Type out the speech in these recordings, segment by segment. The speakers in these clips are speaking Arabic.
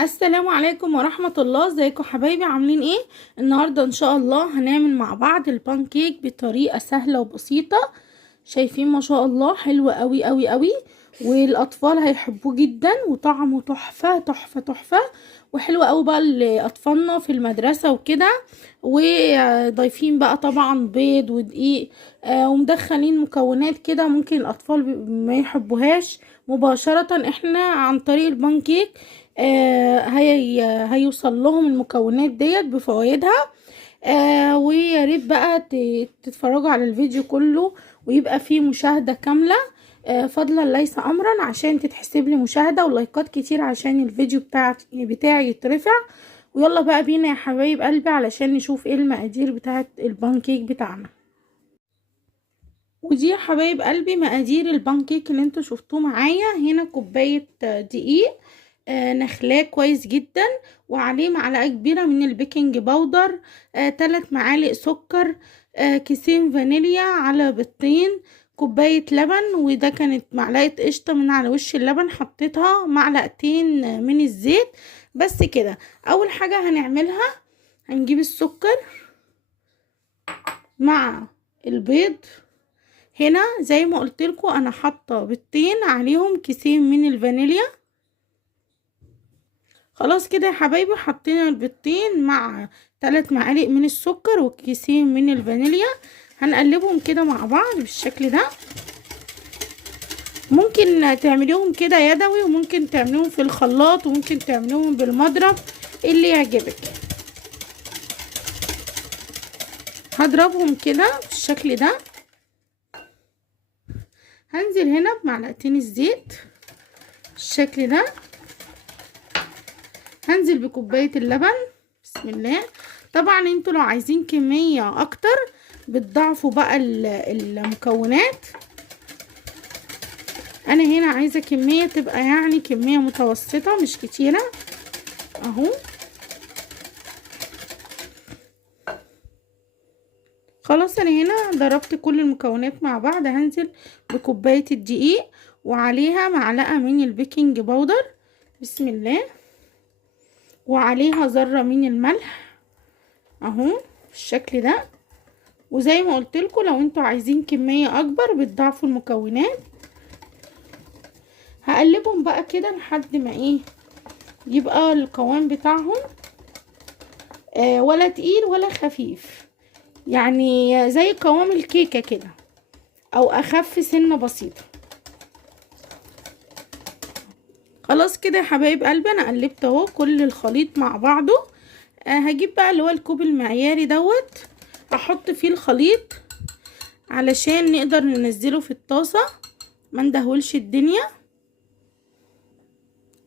السلام عليكم ورحمة الله. ازيكم حبايبي؟ عاملين ايه؟ النهاردة ان شاء الله هنعمل مع بعض البانكيك بطريقة سهلة وبسيطة. شايفين ما شاء الله حلو قوي قوي قوي، والاطفال هيحبوه جدا وطعمه تحفة تحفة تحفة، وحلو قوي بقى لاطفالنا في المدرسة وكده. وضايفين بقى طبعا بيض ودقيق، ومدخلين مكونات كده ممكن الاطفال ما يحبوهاش مباشرة. احنا عن طريق البانكيك هيوصل لهم المكونات ديت بفوائدها. ويا ريت بقى تتفرجوا على الفيديو كله ويبقى فيه مشاهدة كاملة، فضلا ليس امرا، عشان تتحسب لي مشاهدة ولايكات كتير عشان الفيديو بتاعي يترفع. ويلا بقى بينا يا حبايب قلبي علشان نشوف ايه المقادير بتاعت البانكيك بتاعنا. ودي يا حبايب قلبي مقادير البانكيك اللي انتوا شفتوه معايا. هنا كوباية دقيق نخلاه كويس جدا، وعليه معلقة كبيرة من البيكنج باودر، 3 معالق سكر، كيسين فانيليا على بيضتين، كوباية لبن، وده كانت معلقة قشطة من على وش اللبن حطيتها، معلقتين من الزيت. بس كده. اول حاجة هنعملها هنجيب السكر مع البيض. هنا زي ما قلت لكم انا حاطه بيضتين عليهم كيسين من الفانيليا. خلاص كده يا حبايبي، حطينا البيضتين مع 3 معالق من السكر وكيسين من الفانيليا. هنقلبهم كده مع بعض بالشكل ده. ممكن تعمليهم كده يدوي، وممكن تعمليهم في الخلاط، وممكن تعمليهم بالمضرب، اللي يعجبك. هضربهم كده بالشكل ده. هنزل هنا بمعلقتين الزيت بالشكل ده. هنزل بكوباية اللبن. بسم الله. طبعا انتوا لو عايزين كمية اكتر بتضاعفوا بقى المكونات. انا هنا عايزة كمية تبقى يعني كمية متوسطة مش كتيرة اهو. خلاص انا هنا ضربت كل المكونات مع بعض. هنزل بكوباية الدقيق وعليها معلقة من البيكنج باودر. بسم الله. وعليها ذرة من الملح اهو بالشكل ده. وزي ما قلت لكم لو انتوا عايزين كمية اكبر بتضاعفوا المكونات. هقلبهم بقى كده لحد ما ايه يبقى القوام بتاعهم ولا تقيل ولا خفيف، يعني زي قوام الكيكة كده او اخف سنة بسيطة. خلاص كده يا حبايب قلبي انا قلبت اهو كل الخليط مع بعضه. هجيب بقى اللي هو الكوب المعياري دوت، احط فيه الخليط علشان نقدر ننزله في الطاسة ما ندهولش الدنيا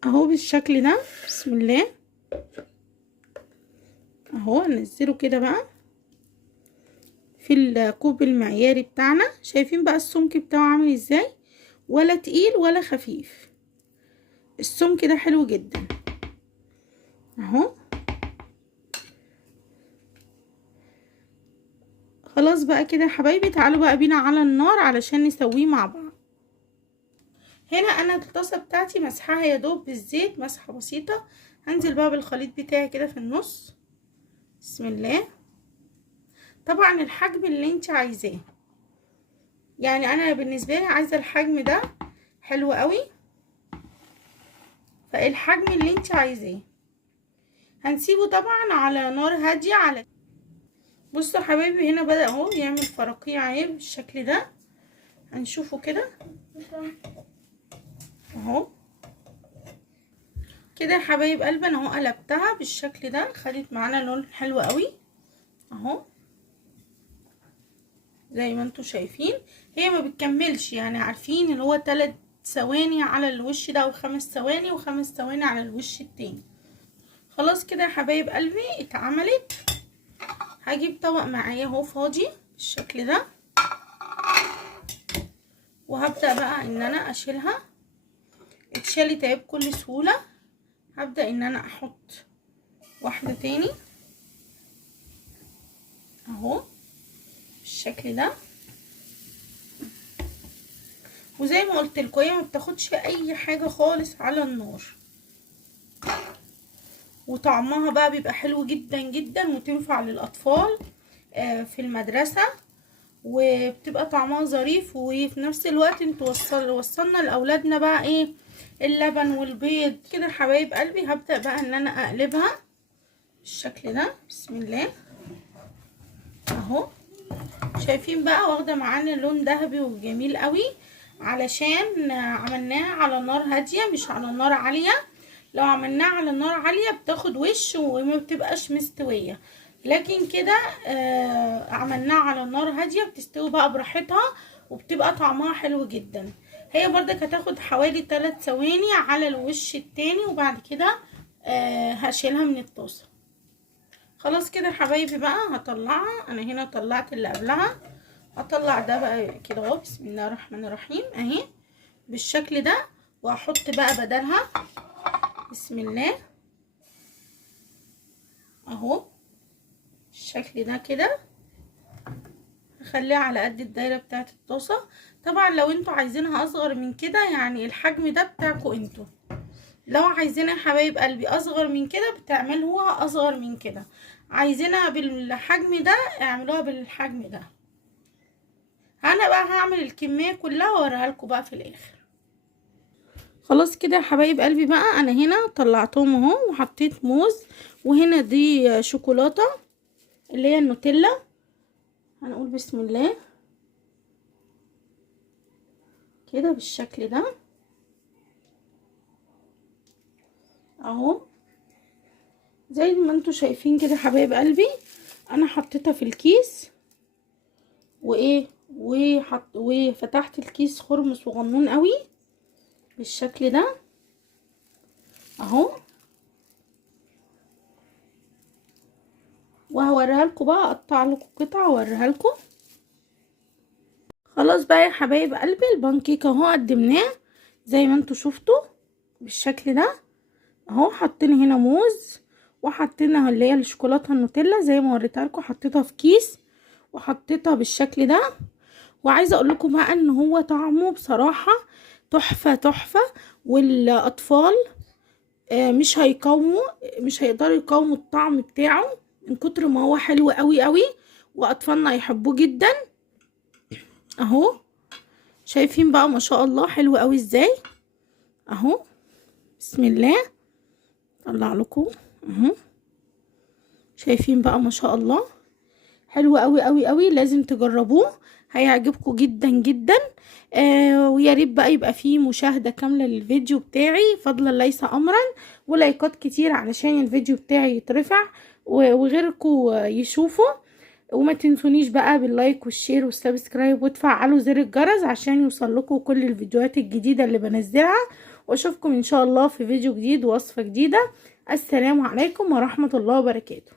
اهو بالشكل ده. بسم الله. اهو ننزله كده بقى في الكوب المعياري بتاعنا. شايفين بقى السمك بتاعه عامل ازاي؟ ولا تقيل ولا خفيف، السمك ده حلو جدا اهو. خلاص بقى كده يا حبايبي، تعالوا بقى بينا على النار علشان نسويه مع بعض. هنا انا الطاسه بتاعتي مسحها يا دوب بالزيت مسحه بسيطه. هنزل بقى بالخليط بتاعي كده في النص. بسم الله. طبعا الحجم اللي انت عايزاه، يعني انا بالنسبه لي عايزه الحجم ده حلو قوي، فالحجم اللي انت عايزاه. هنسيبه طبعا على نار هاديه. على بصوا حبايبي هنا بدأ اهو يعمل فرقيع اهي بالشكل ده. هنشوفه كده اهو كده يا حبايب قلبي. انا اهو قلبتها بالشكل ده، خدت معانا لون حلو قوي اهو زي ما انتوا شايفين. هي ما بتكملش، يعني عارفين اللي هو 3 ثواني على الوش ده و5 ثواني و5 ثواني على الوش التاني. خلاص كده يا حبايب قلبي اتعملت. هجيب طبق معايا اهو فاضي بالشكل ده، وهبدأ بقى ان انا اشيلها. اتشالت اهي بكل سهولة. هبدأ ان انا احط واحدة تاني اهو بالشكل ده. وزي ما قلت لكم هي ما بتاخدش اي حاجة خالص على النار. وطعمها بقى بيبقى حلو جدا جدا وتنفع للاطفال في المدرسة، وبتبقى طعمها ظريف. وفي نفس الوقت انتوا وصلنا لاولادنا بقى ايه اللبن والبيض كده. حبايب قلبي هبدأ بقى ان انا اقلبها بالشكل ده. بسم الله اهو. شايفين بقى واخده معانا لون ذهبي وجميل قوي، علشان عملناها على نار هاديه مش على نار عاليه. لو عملناها على نار عاليه بتاخد وش وما بتبقاش مستويه، لكن كده عملناها على نار هاديه بتستوي بقى براحتها وبتبقى طعمها حلو جدا. هي برضك هتاخد حوالي 3 ثواني على الوش التاني، وبعد كده هشيلها من الطاسه. خلاص كده يا حبايبي بقى هطلعها. انا هنا طلعت اللي قبلها، هطلع ده بقى كده اهو. بسم الله الرحمن الرحيم اهي بالشكل ده. وهحط بقى بدلها بسم الله اهو بالشكل ده كده. هخليها على قد الدايره بتاعه الطاسه. طبعا لو انتوا عايزينها اصغر من كده يعني الحجم ده بتاعكم انتوا، لو عايزينها يا حبايب قلبي اصغر من كده بتعملوها اصغر من كده، عايزينها بالحجم ده اعملوها بالحجم ده. انا بقى هعمل الكميه كلها واوريها لكم بقى في الاخر. خلاص كده يا حبايب قلبي بقى انا هنا طلعتهم اهو وحطيت موز، وهنا دي شوكولاته اللي هي النوتيلا. هنقول بسم الله كده بالشكل ده اهو زي ما انتوا شايفين كده حبايب قلبي. انا حطيتها في الكيس وايه وفتحت الكيس خرم صغنون قوي بالشكل ده اهو. وهوريها لكم بقى، اقطع لكم قطعه واوريها لكم. خلاص بقى يا حبايب قلبي البانكيك اهو قدمناه زي ما انتوا شفتوا بالشكل ده اهو. حطينا هنا موز وحطينا اللي هي الشوكولاته النوتيلا زي ما وريتها لكم، حطيتها في كيس وحطيتها بالشكل ده. وعايزه اقول لكم بقى ان هو طعمه بصراحه تحفه تحفه، والاطفال مش هيقدروا يقاوموا الطعم بتاعه من كتر ما هو حلو قوي قوي، واطفالنا يحبوه جدا اهو. شايفين بقى ما شاء الله حلو قوي ازاي اهو. بسم الله طلع لكم اهو. شايفين بقى ما شاء الله حلو قوي قوي قوي، لازم تجربوه هيعجبكم جدا جدا. ويا ريت بقى يبقى فيه مشاهدة كاملة للفيديو بتاعي فضلا ليس امرا، ولايكات كتير علشان الفيديو بتاعي يترفع وغيركم يشوفوا. وما تنسونيش بقى باللايك والشير والسبسكرايب وتفعلوا زر الجرس عشان يوصلكم كل الفيديوهات الجديدة اللي بنزلها. واشوفكم ان شاء الله في فيديو جديد ووصفة جديدة. السلام عليكم ورحمة الله وبركاته.